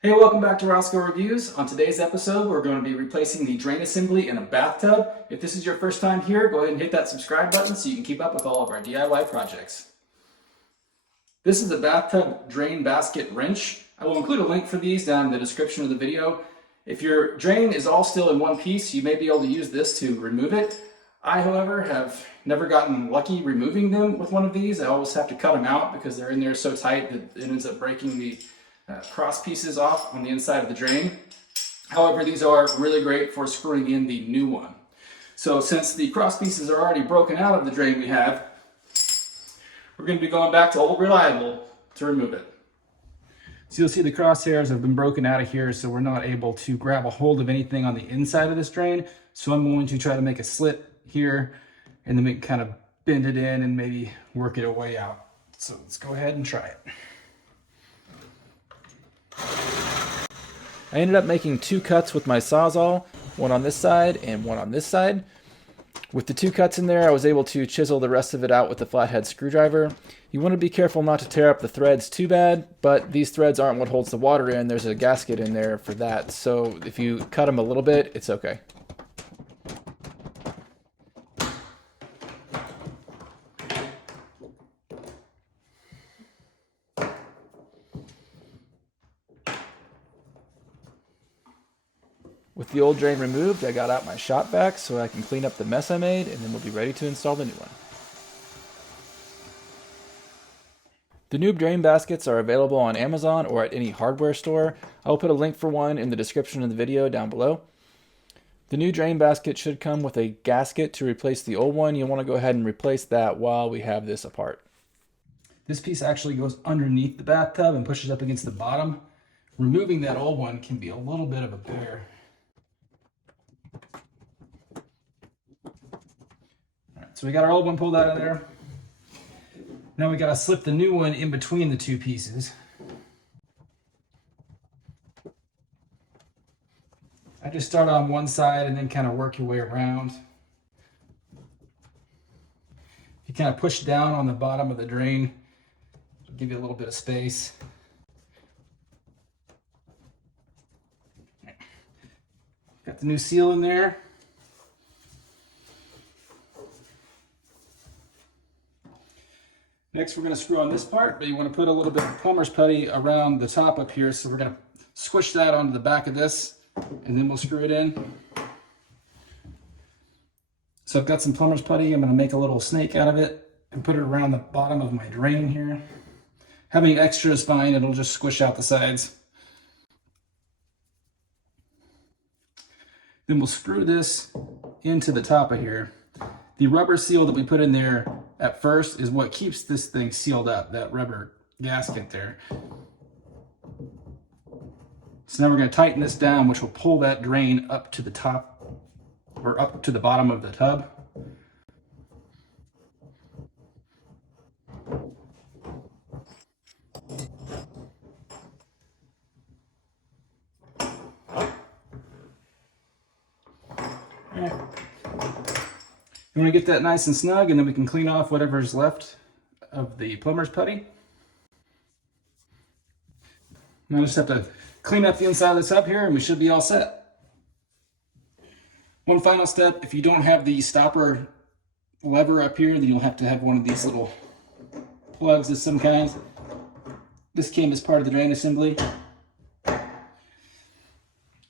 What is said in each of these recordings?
Hey, welcome back to Rosco Reviews. On today's episode, we're going to be replacing the drain assembly in a bathtub. If this is your first time here, go ahead and hit that subscribe button so you can keep up with all of our DIY projects. This is a bathtub drain basket wrench. I will include a link for these down in the description of the video. If your drain is all still in one piece, you may be able to use this to remove it. I, however, have never gotten lucky removing them with one of these. I always have to cut them out because they're in there so tight that it ends up breaking the cross pieces off on the inside of the drain. However, these are really great for screwing in the new one. So since the cross pieces are already broken out of the drain we have, we're going to be going back to Old Reliable to remove it. So you'll see the crosshairs have been broken out of here, so we're not able to grab a hold of anything on the inside of this drain. So I'm going to try to make a slit here and then we can kind of bend it in and maybe work it a way out. So let's go ahead and try it. I ended up making two cuts with my sawzall, one on this side and one on this side. With the two cuts in there, I was able to chisel the rest of it out with a flathead screwdriver. You want to be careful not to tear up the threads too bad, but these threads aren't what holds the water in. There's a gasket in there for that, so if you cut them a little bit, it's okay. With the old drain removed, I got out my shop vac so I can clean up the mess I made, and then we'll be ready to install the new one. The new drain baskets are available on Amazon or at any hardware store. I will put a link for one in the description of the video down below. The new drain basket should come with a gasket to replace the old one. You'll want to go ahead and replace that while we have this apart. This piece actually goes underneath the bathtub and pushes up against the bottom. Removing that old one can be a little bit of a bear. So we got our old one pulled out of there. Now we got to slip the new one in between the two pieces. I just start on one side and then kind of work your way around. You kind of push down on the bottom of the drain, it'll give you a little bit of space. Got the new seal in there. Next, we're going to screw on this part, but you want to put a little bit of plumber's putty around the top up here. So we're going to squish that onto the back of this, and then we'll screw it in. So I've got some plumber's putty. I'm going to make a little snake out of it and put it around the bottom of my drain here. Having extra is fine. It'll just squish out the sides. Then we'll screw this into the top of here. The rubber seal that we put in there at first is what keeps this thing sealed up, that rubber gasket there. So now we're going to tighten this down, which will pull that drain up to the top or up to the bottom of the tub. You want to get that nice and snug, and then we can clean off whatever's left of the plumber's putty. Now I just have to clean up the inside of this up here and we should be all set. One final step, if you don't have the stopper lever up here, then you'll have to have one of these little plugs of some kind. This came as part of the drain assembly. There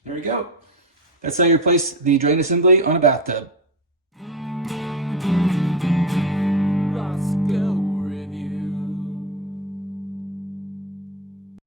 we go. That's how you replace the drain assembly on a bathtub.